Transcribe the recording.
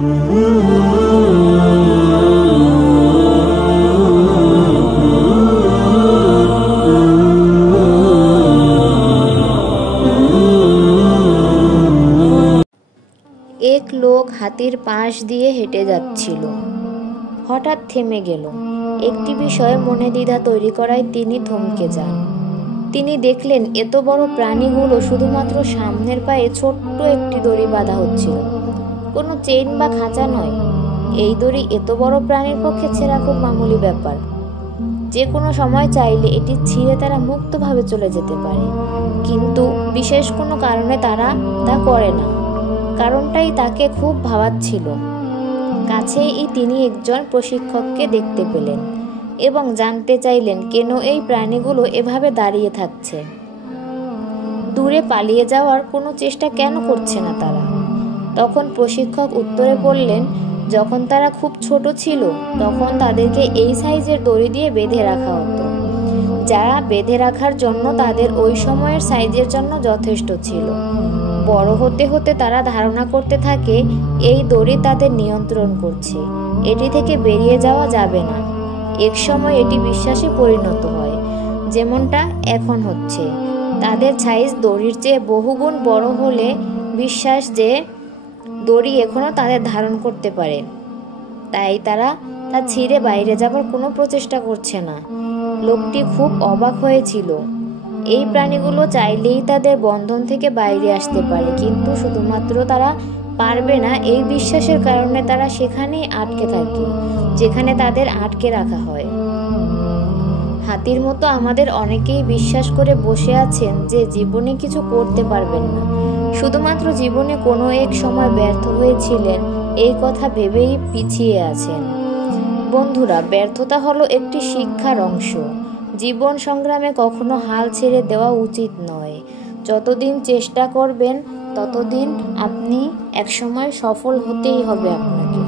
এক লোক হাতির পাশ দিয়ে হেঁটে যাচ্ছিল। হঠাৎ থেমে গেল। একটি বিষয়ে মনে দ্বিধা তৈরি করায় তিনি থমকে যান। তিনি দেখলেন এত বড় প্রাণীগুলো শুধুমাত্র সামনের পায়ে ছোট্ট একটি দড়ি বাঁধা হচ্ছিল, কোনো চেইন বা খাঁচা নয়। এই দড়ি এত বড় প্রাণীর পক্ষে ছেঁড়া খুব মামুলি ব্যাপার। যে কোনো সময় চাইলে এটি ছিঁড়ে তারা মুক্তভাবে চলে যেতে পারে, কিন্তু বিশেষ কোনো কারণে তারা তা করে না। কারণটাই তাকে খুব ভাবাচ্ছিল। কাছেই তিনি একজন প্রশিক্ষককে দেখতে পেলেন এবং জানতে চাইলেন কেন এই প্রাণীগুলো এভাবে দাঁড়িয়ে থাকছে। দূরে পালিয়ে যাওয়ার কোনো চেষ্টা কেন করছে না তারা? তখন প্রশিক্ষক উত্তরে বললেন, যখন তারা খুব ছোট ছিল তখন তাদেরকে এই সাইজের দড়ি দিয়ে বেঁধে রাখা হতো, যারা বেঁধে রাখার জন্য তাদের ওই সময়ের সাইজের জন্য যথেষ্ট ছিল। বড় হতে হতে তারা ধারণা করতে থাকে এই দড়ি তাদের নিয়ন্ত্রণ করছে, এটি থেকে বেরিয়ে যাওয়া যাবে না। এক সময় এটি বিশ্বাসে পরিণত হয়, যেমনটা এখন হচ্ছে। তাদের সাইজ দড়ির চেয়ে বহুগুণ বড় হলে বিশ্বাস যে দড়ি এখনও তাদের ধারণ করতে পারে, তাই তারা তা ছিঁড়ে বাইরে যাবার কোনো প্রচেষ্টা করছে না। লোকটি খুব অবাক হয়েছিল। এই প্রাণীগুলো চাইলেই তাদের বন্ধন থেকে বাইরে আসতে পারে, কিন্তু শুধুমাত্র তারা পারবে না এই বিশ্বাসের কারণে তারা সেখানেই আটকে থাকে যেখানে তাদের আটকে রাখা হয়। হাতির মতো আমাদের অনেকেই বিশ্বাস করে বসে আছেন যে জীবনে কিছু করতে পারবেন না, শুধুমাত্র জীবনে কোনো এক সময় ব্যর্থ হয়েছিলেন এই কথা ভেবেই পিছিয়ে আছেন। বন্ধুরা, ব্যর্থতা হলো একটি শিক্ষার অংশ। জীবন সংগ্রামে কখনো হাল ছেড়ে দেওয়া উচিত নয়। যতদিন চেষ্টা করবেন ততদিন আপনি একসময় সফল হতেই হবে আপনাকে।